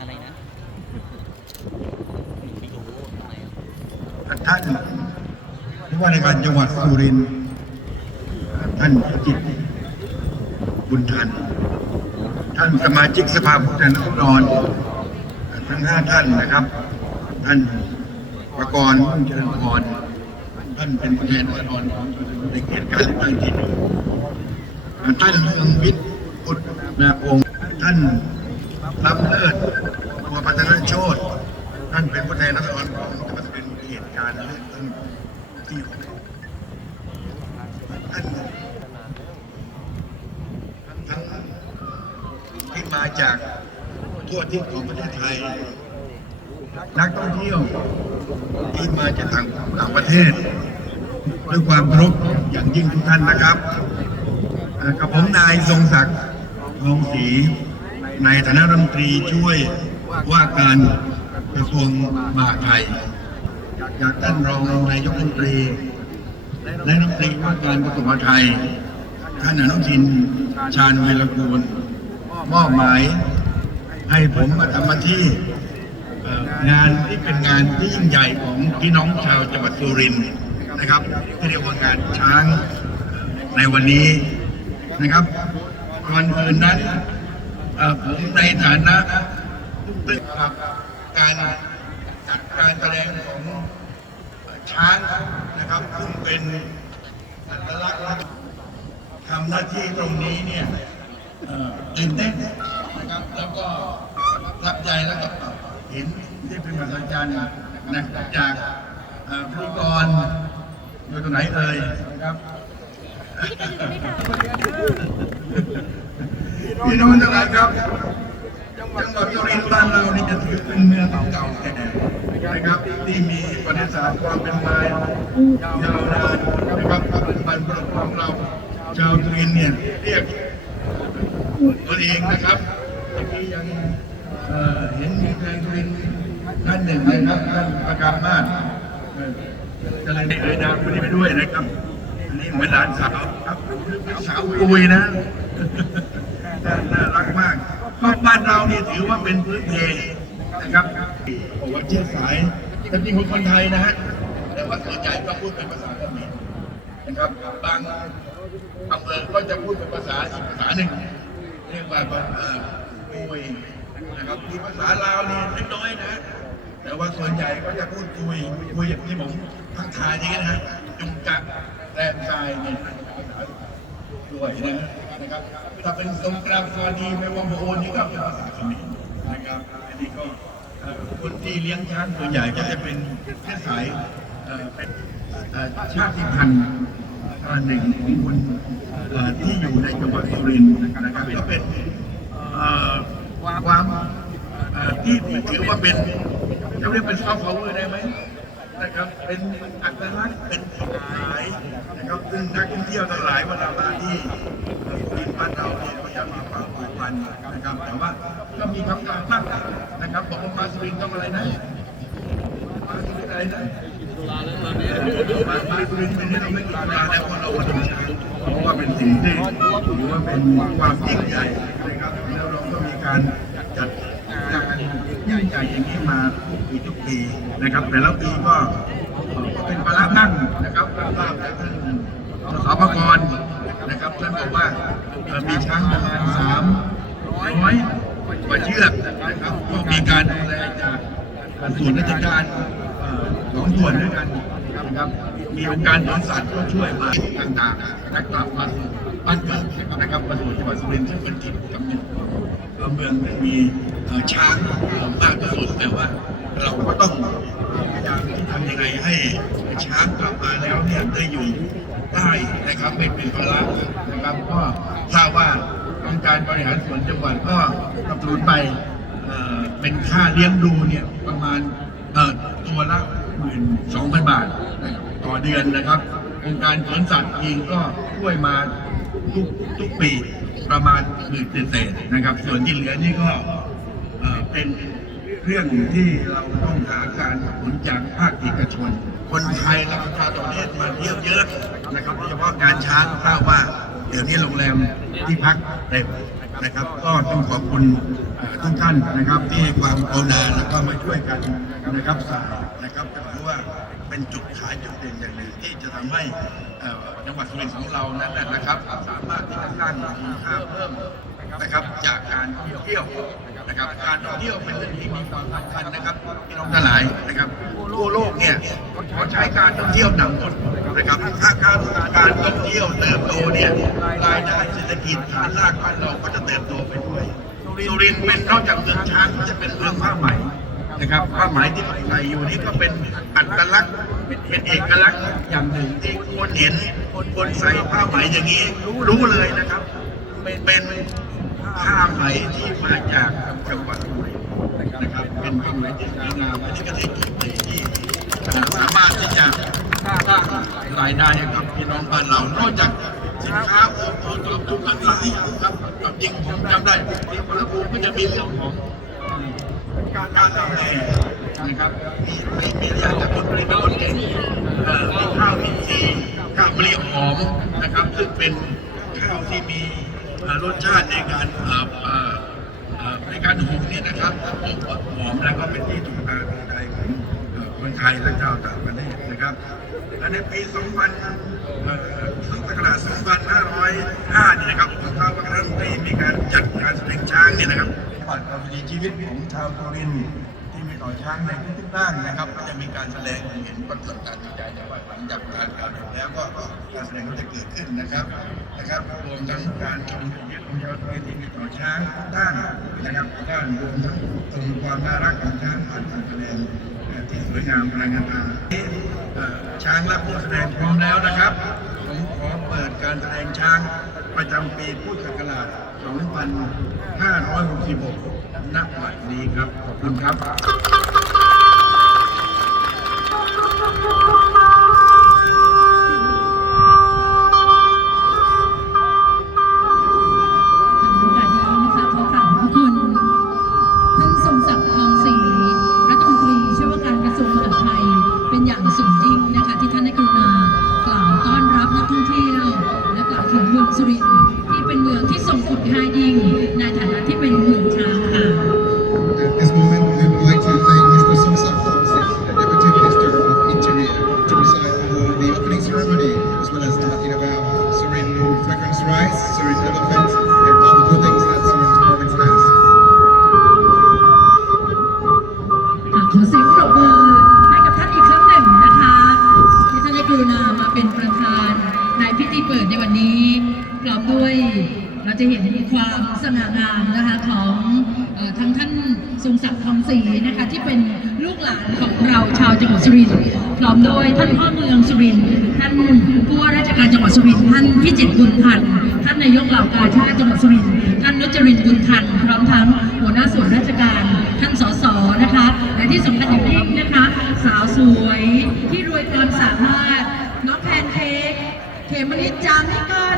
อะไรนะไม่รู้อะไรอะท่านผู้ว่าราชการจังหวัดสุรินทร์ท่านจิตรบุญทัน ท่านสมาชิกสภาผู้แทนราษฎรทั้งห้าท่านนะครับ ท่านประกรณ์มุ่งเจริญพรท่านเป็นผู้แทนราษฎรในเขตการเลือกตั้งที่หนึ่งท่านเรืองวิทย์พุทธนาพงศ์ท่าน รับเลิศตัวพัฒนาโชตท่านเป็นผู้แทนราษฎรของจังหวัดสุรินทร์เขตการเลือกตั้งที่หกท่านทั้งที่มาจากทั่วทิศของประเทศไทย นักท่องเที่ยวที่มาจากต่างต่างประเทศ ด้วยความเคารพอย่างยิ่งทุกท่านนะครับกับผมนายทรงศักดิ์ทองศรี ในฐานะรัฐมนตรีช่วยว่าการกระทรวงมหาดไทยจากท่านรองนายกรัฐมนตรีและรัฐมนตรีว่าการกระทรวงมหาดไทยท่านอนุทินชาญวีรกูลมอบหมายให้ผมมาทำหน้าที่งานที่เป็นงานที่ยิ่งใหญ่ของพี่น้องชาวจังหวัดสุรินทร์นะครับที่เรียกว่างานช้างในวันนี้นะครับก่อนอื่นนั้น ผมในฐานะผู้กำกับการจัดการแสดงของช้างนะครับซึ่งเป็นสัญลักษณ์ทำหน้าที่ตรงนี้เนี่ยตื่นเต้นนะครับ แล้วก็รับใจแล้วก็เห็นที่เป็นประสบการณ์นะจากเอ่อพิธีกรอยู่ตรงไหนเลยนะครับ พี่น้องทั้งหลายครับ จังหวัดสุรินทร์บ้านเรานี่จะถือเป็นเมืองเก่าแก่นะครับที่มีประวัติศาสตร์ความเป็นมายาวนานนะครับบรรพบุรุษของเรา ชาวสุรินทร์เนี่ยเรียกตัวเองนะครับเมื่ยังเห็นมีแฟนสุรินทร์ท่านหนึ่งนะครับท่านประกาศมาศเอ่อก็เลยได้เอ่ยนามคนนี้ไปด้วยนะครับ นนี้เหมือนหลานสาวครับสาวกุยนะน่ารักมากก็บ้านเรานี่ถือว่าเป็นพื้นเพนะครับบอว่าเชื้อสายแต่จริงของคนไทยนะฮะแต่ว่าส่วนใหญ่ก็พูดเป็นภาษาเขมรนะครับบางอำเภอก็จะพูดเป็นภาษาอีกภาษาหนึ่งเรียกว่าเอ่อกุยนะครับมีภาษาลาวเนี่ยเล็กน้อยนะ แต่ว่าส่วนใหญ่ก็จะพูดกุยกุยอย่างที่ผมทักทายนี้นะฮะจุงกัก แรมทรายเนี่ยด้วยนะนะครับ ถ้าเป็นสงกรานต์สวัสดีไม่ว่าโอนนี่ก็เป็นภาษาเขมรนะครับอันนี้ก็คนที่เลี้ยงช้างส่วนใหญ่ก็จะเป็นเชื้อสายเป็นชาติพันธุ์อันหนึ่งของคนที่อยู่ในจังหวัดสุรินทร์นะครับก็เป็นความที่ถือว่าเป็นจะเรียกเป็นซอฟต์พาวเวอร์ได้ไหม นะครับ เป็นอัตลักษณ์เป็นจุดขายนะครับซึ่งนักท่องเที่ยวทั้งหลายเวลามาที่ดินบ้านเราเนี่ยก็จะมีความผูกพันนะครับ แต่ว่าก็มีคำถามมากนะครับบอกว่ามาสุรินทร์ต้องอะไรนะมาสุรินทร์อะไรนะมามาสุรินทร์เป็นที่เราไม่กินปลาแล้วก็เราก็ต้องใช้เพราะว่าเป็นสิ่งที่ถือว่าเป็นความยิ่งใหญ่นะครับแล้วเราก็มีการ หญ่ๆอย่างนี้มาทุกปีทุกปีนะครับ แต่ละปีก็เป็นปาระนั่งนะครับตามภาพจากท่านสปกรนะครับท่านบอกว่ามีช้างประมาณสามร้อยกว่าเชือกนะครับก็มีการดูแลจากส่วนราชการสองส่วนด้วยกันนะครับมีองค์การสวนสัตว์ก็ช่วยมาต่างๆและกลับมาสู่ บ้านเกิดนะครับมาสู่จังหวัดสุรินทร์ซึ่งเป็นถิ่กำเนิดเมืองที่มีช้างมากที่สุดแต่ว่า เราก็ต้องพยายามทำยังไงให้ช้างกลับมาแล้วเนี่ยได้อยู่ได้นะครับไม่เป็นภาระนะครับก็ทราบว่าองค์การบริหารส่วนจังหวัดก็กำหนดไปเป็นค่าเลี้ยงดูเนี่ยประมาณตัวละหมื่นสองพันบาทต่อเดือนนะครับองค์การสวนสัตว์เองก็ช่วยมา ทุกทุกปีประมาณหมื่นเศษนะครับ ส่วนที่เหลือนี่ก็เป็นเรื่องที่เราต้องหาการสนุนจากภาคเอกชน คนไทยและชาวต่างประเทศมาเที่ยวเยอะนะครับโดยเฉพาะงานช้างทราบว่า เดี๋ยวนี้โรงแรมที่พักเต็ม นะครับ ก็ต้องขอบคุณทุกท่านนะครับที่ให้ความกรุณาแล้วก็มาช่วยกันนะครับสร้างนะครับถือว่าเป็นจุดขายจุดเด่นอย่างหนึ่งที่จะทำให้จังหวัดสุรินทร์ของเรานั้นนะครับ สามารถที่จะสร้างมูลค่าเพิ่มนะครับจากการท่องเที่ยวนะครับ การท่องเที่ยวเป็นเรื่องที่มีความสำคัญนะครับพี่น้องทั้งหลายนะครับทั่วโลกเนี่ยเขาใช้การท่องเที่ยวนำหมด นะครับถ้าการการท่องเที่ยวเติบโตเนี่ยรายได้เศรษฐกิจฐานรากบ้านเราก็จะเติบโตไปด้วยสุรินทร์เป็นนอกจากเมืองช้างจะเป็นเมืองผ้าไหมนะครับผ้าไหมที่ใส่อยู่นี่ก็เป็นอัตลักษณ์เป็นเอกลักษณ์อย่างหนึ่งที่คนเห็นคนใส่ผ้าไหมอย่างนี้รู้เลยนะครับเป็นผ้าไหมที่มาจากจังหวัดสุรินนะครับเป็นผ้าไหมที่สวยงามอันนี้ก็เป็นจุดหนึ่งที่สามารถที่จะสร้าง รายได้ให้กับพี่น้องบ้านเรา นอกจากสินค้าโอโอตอบทุกอันนี้ครับความจริงผมจำได้ที่พลภูมิก็จะมีเรื่องของการการทำแหน่นะครับมีมีมีเรื่องจากคนผลิตคนเองเอ่อมีข้าวอินทรีย์ข้าวเปรี้ยวหอมนะครับ ซึ่งเป็นข้าวที่มีรสชาติในการเอ่อเอ่อเอ่อในการหุงเนี่ยนะครับหอมหอมแล้วก็เป็นที่ถูกตา ไทยและชาวต่างประเทศนะครับและในปี 2000เอ่อพุทธศักราช2505นี่นะครับทางวัฒนธรรมตรีมีการจัดการแสดงช้างเนี่ยนะครับผ่านความวิถีชีวิตของชาวสุรินที่มีต่อช้างในทุกๆด้านนะครับ ก็จะมีการแสดงเห็นปรากฏการณ์ใจแต่ว่าหลังจากการกล่าวจบแล้วก็การแสดงก็จะเกิดขึ้นนะครับนะครับรวมทั้งการชมชีวิตของชาวสุรินทร์ที่มีต่อช้างทุกด้านนะครับด้านรวมทั้งชมความน่ารักของช้างผ่านการแสดง ที่สวยงามพลังงานตาช้างและผู้แสดงพร้อมแล้วนะครับ ผมขอเปิดการแสดงช้างประจำปีพุทธศักราช 2566 ณ บัดนี้ครับ ขอบคุณครับ ดในวันนี้พร้อมด้วยเราจะเห็นความสง่างามนะคะของอทั้งท่านทรงศักดิ์ทองศรีนะคะที่เป็นลูกหลานของเราชาวจังหวัดสุรินทร์พร้อมโดยท่านพ่อเมืองสุรินทร์ท่านผู้ว่าราชการจังหวัดสุรินทร์ท่านพิจิตรบุญพันธ์ท่านนายกเหล่ากาชาติจังหวัดสุรินทร์ท่านนุจรินทร์บุญพันธ์พร้อมทั้งหัวหน้าส่วนราชการท่านสสนะคะและที่สำคัญอย่างยิ่งนะคะ জামিকা